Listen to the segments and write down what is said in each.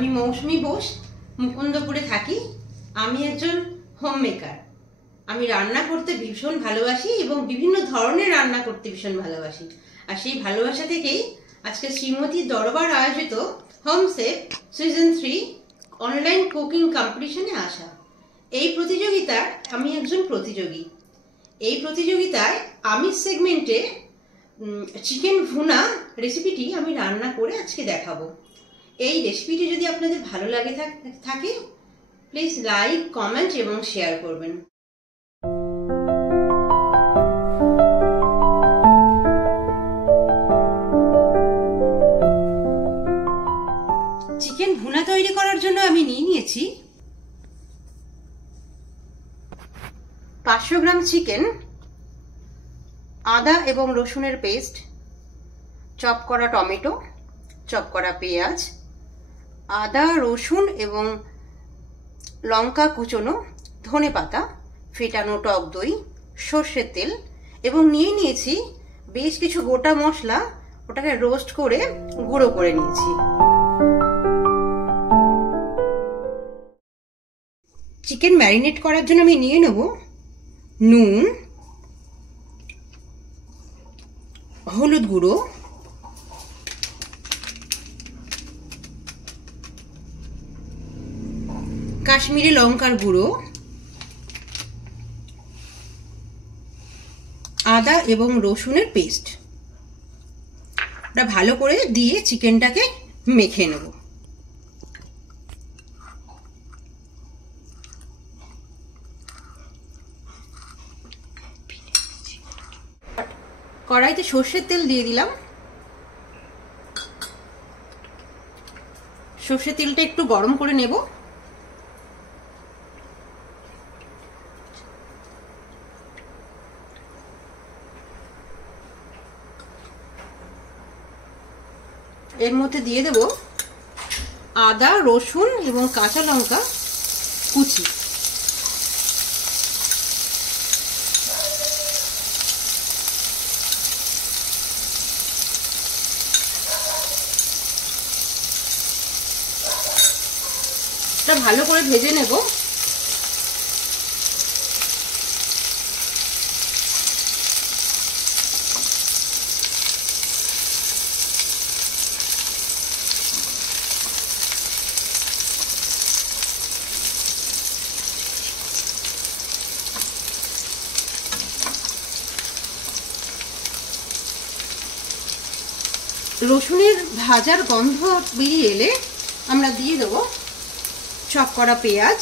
আমি মৌসুমী বোস, মুকুন্দপুরে থাকি। আমি একজন হোম মেকার। আমি রান্না করতে ভীষণ ভালোবাসি এবং বিভিন্ন ধরনের রান্না করতে ভীষণ ভালোবাসি। আর সেই ভালোবাসা থেকেই আজকে শ্রীমতী দরবার আয়োজিত home chef season 3 online cooking কম্পিটিশনে আসা। এই প্রতিযোগিতার আমি একজন প্রতিযোগী। এই প্রতিযোগিতায় আমিষ সেগমেন্টে চিকেন ভুনা রেসিপিটি আমি রান্না করে আজকে দেখাবো। এই রেসিপিটি যদি আপনাদের ভালো লাগে থাকে প্লিজ লাইক, কমেন্ট এবং শেয়ার করবেন। চিকেন ভুনা তৈরি করার জন্য আমি নিয়েছি 500 গ্রাম চিকেন, আদা এবং রসুনের পেস্ট, চপ করা টমেটো, চপ করা পেঁয়াজ, আদা রসুন এবং লঙ্কা কুচোনো, ধনেপাতা, ফেটানো টক দই, সর্ষের তেল এবং নিয়েছি বেশ কিছু গোটা মশলা। ওটাকে রোস্ট করে গুঁড়ো করে নিয়েছি। চিকেন ম্যারিনেট করার জন্য আমি নিয়ে নেব নুন, হলুদ গুঁড়ো, কাশ্মীরি লঙ্কার গুঁড়ো, আদা এবং রসুনের পেস্ট। ওটা ভালো করে দিয়ে চিকেনটাকে মেখে নেব। কড়াইতে সর্ষের তেল দিয়ে দিলাম। সর্ষের তেলটা একটু গরম করে নেব। এর মধ্যে দিয়ে দেব আদা রসুন এবং কাঁচা লঙ্কা কুচি। এটা ভালো করে ভেজে নেব। রসুনের ভাজার গন্ধ বেরিয়ে এলে আমরা দিয়ে দেব চপ করা পেঁয়াজ,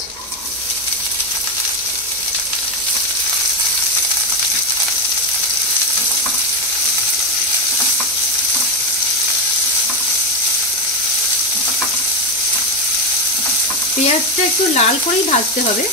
পেঁয়াজটা একটু লাল করেই ভাজতে হবে।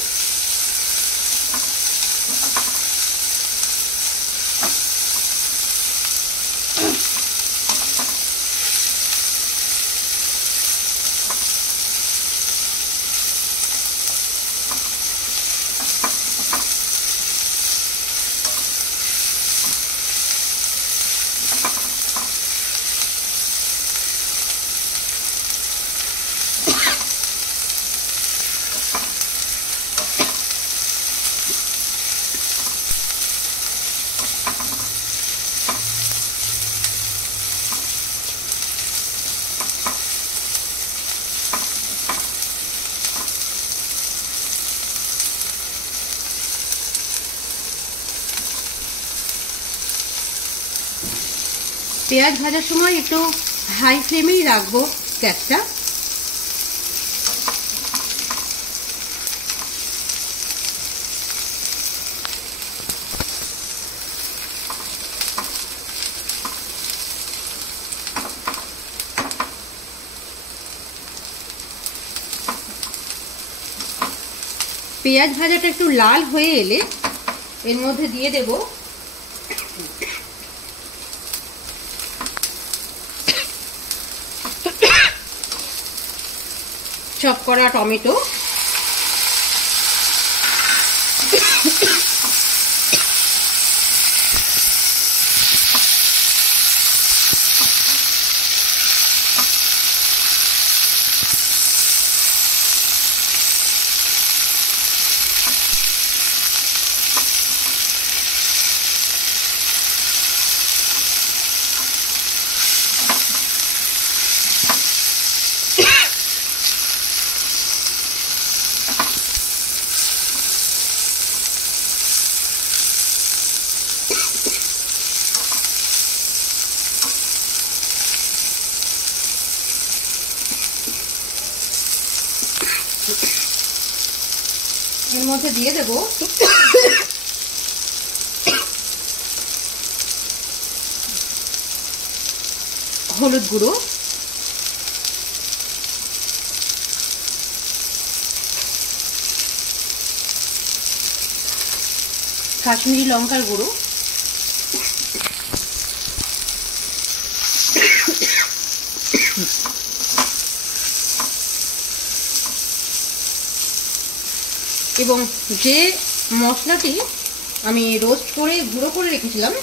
পেঁয়াজ ভাজার সময় একটু হাই ফ্লেমেই রাখবো গ্যাসটা। পেঁয়াজ ভাজাটা একটু লাল হয়ে এলে এর মধ্যে দিয়ে দেব চপ করা টমেটো, এর মধ্যে দিয়ে দেব হলুদ গুঁড়ো, কাশ্মীরি লঙ্কার গুঁড়ো, এবং যে মশলাটি আমি রোস্ট করে গুঁড়ো করে রেখেছিলাম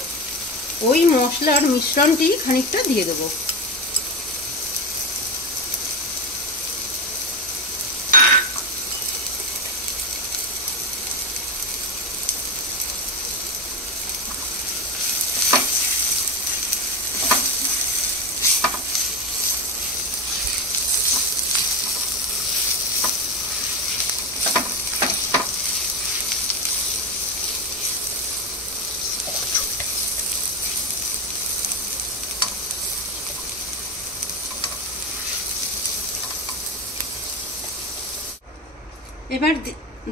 ওই মশলার মিশ্রণটি খানিকটা দিয়ে দেবো। এবার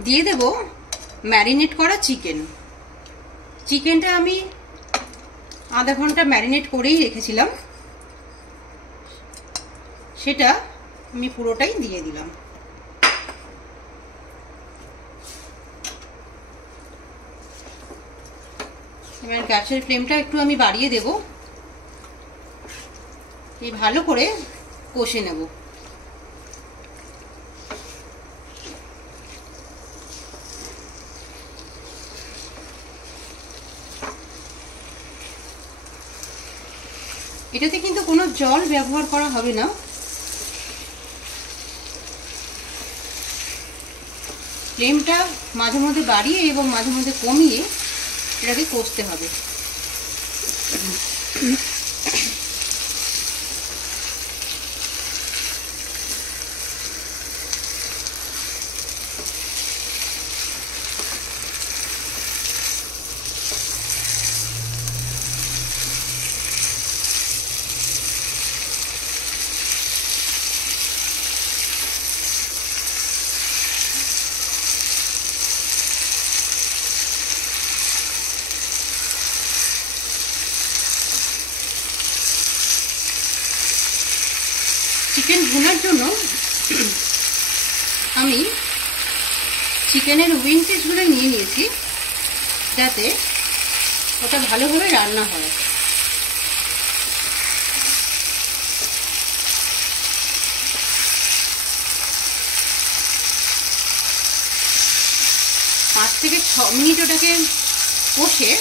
দিয়ে দেব ম্যারিনেট করা চিকেন। চিকেনটা আমি আধা ঘন্টা ম্যারিনেট করেই রেখেছিলাম, সেটা আমি পুরোটাই দিয়ে দিলাম। এবার গ্যাসের ফ্লেমটা একটু আমি বাড়িয়ে দেব, এই ভালো করে কষে নেব। এটাতে কিন্তু কোনো জল ব্যবহার করা হবে না, ফ্লেমটা মাঝে মধ্যে বাড়িয়ে এবং মাঝে মধ্যে কমিয়ে এটাকে কষতে হবে। চিকেন ভুনার জন্য আমি চিকেনের উইং পিসগুলো নিয়ে নিয়েছি, যাতে ওটা ভালোভাবে রান্না হয়। পাঁচ থেকে 6 মিনিট ওটাকে কষে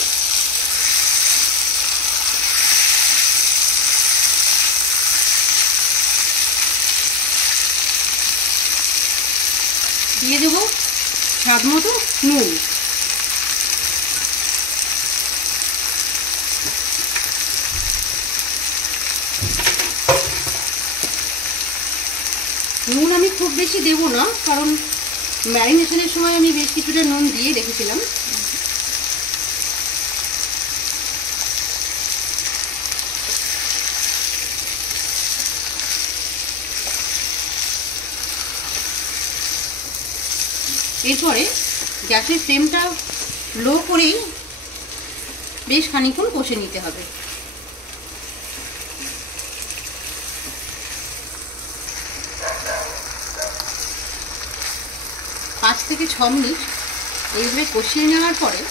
দিয়ে দেবো স্বাদ মতো নুন। নুন আমি খুব বেশি দেব না, কারণ ম্যারিনেশনের সময় আমি বেশ কিছুটা নুন দিয়ে রেখেছিলাম। এরপরে গ্যাসের ফ্লেমটা লো করেই বেশ খানিকক্ষণ কষে নিতে হবে। পাঁচ থেকে 6 মিনিট এইভাবে কষিয়ে নেওয়ার পরে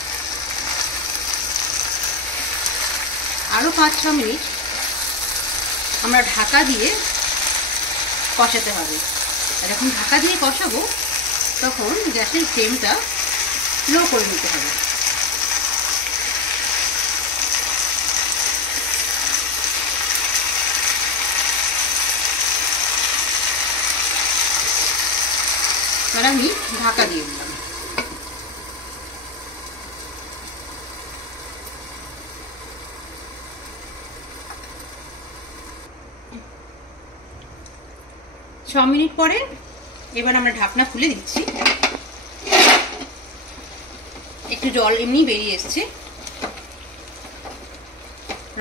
আরো 5-6 মিনিট আমরা ঢাকা দিয়ে কষাতে হবে। আর যখন ঢাকা দিয়ে কষাবো তখন গ্যাসের ফ্লেমটা লো করে নিতে হবে। আর আমি ঢাকা দিয়ে দিলাম। 6 মিনিট পরে এবার আমরা ঢাকনা খুলে দিচ্ছি। একটু জল এমনি বেরিয়ে এসছে,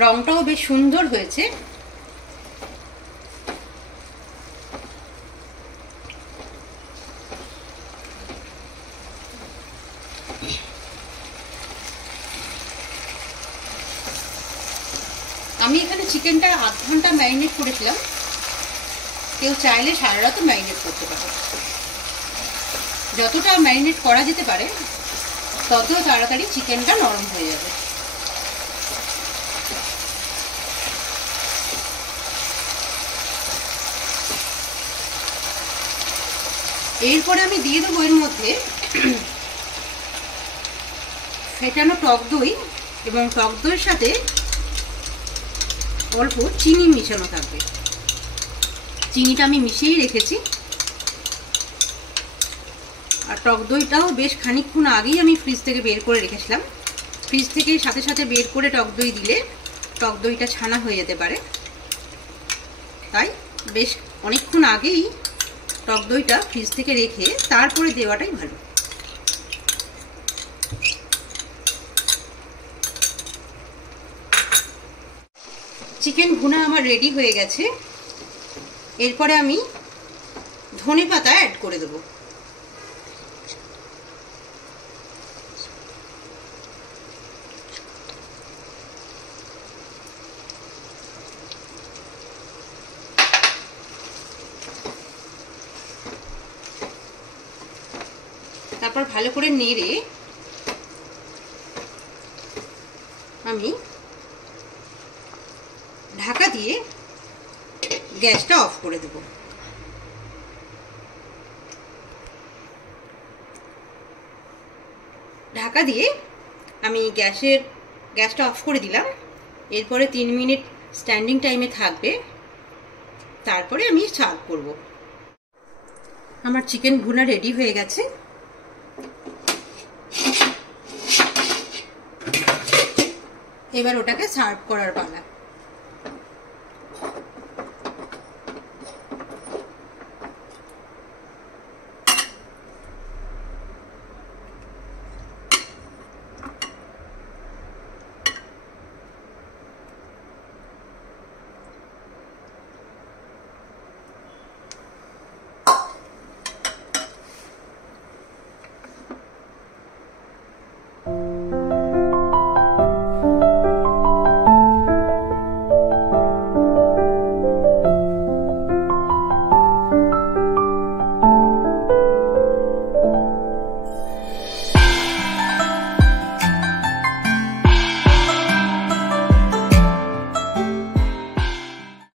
রংটাও বেশ সুন্দর হয়েছে। চিকেনটা আধ ঘন্টা ম্যারিনেট করেছিলাম, কেউ চাইলে সারা রাতও ম্যারিনেট করতে পারে। যতটা ম্যারিনেট করা যেতে পারে তত তাড়াতাড়ি চিকেনটা নরম হয়ে যাবে। এরপরে আমি দিয়ে দেবো এর মধ্যে ফেটানো টক দই, এবং টক দইয়ের সাথে অল্প চিনি মিশানো থাকবে। চিনিটা আমি মিশিয়েই রেখেছি, আর টক দইটাও বেশ খানিকক্ষণ আগেই আমি ফ্রিজ থেকে বের করে রেখেছিলাম। ফ্রিজ থেকে সাথে সাথে বের করে টক দই দিলে টক দইটা ছানা হয়ে যেতে পারে, তাই বেশ অনেকক্ষণ আগেই টক দইটা ফ্রিজ থেকে রেখে তারপরে দেওয়াটাই ভালো। চিকেন ভুনা আমার রেডি হয়ে গেছে। এরপরে আমি ধনেপাতা অ্যাড করে দেবো। তারপর ভালো করে নেড়ে আমি ঢাকা দিয়ে গ্যাসটা অফ করে দেব। ঢাকা দিয়ে আমি গ্যাসটা অফ করে দিলাম। এরপরে 3 মিনিট স্ট্যান্ডিং টাইমে থাকবে, তারপরে আমি সার্ভ করব। আমার চিকেন ভুনা রেডি হয়ে গেছে। এবার ওটাকে সার্ভ করার পালা।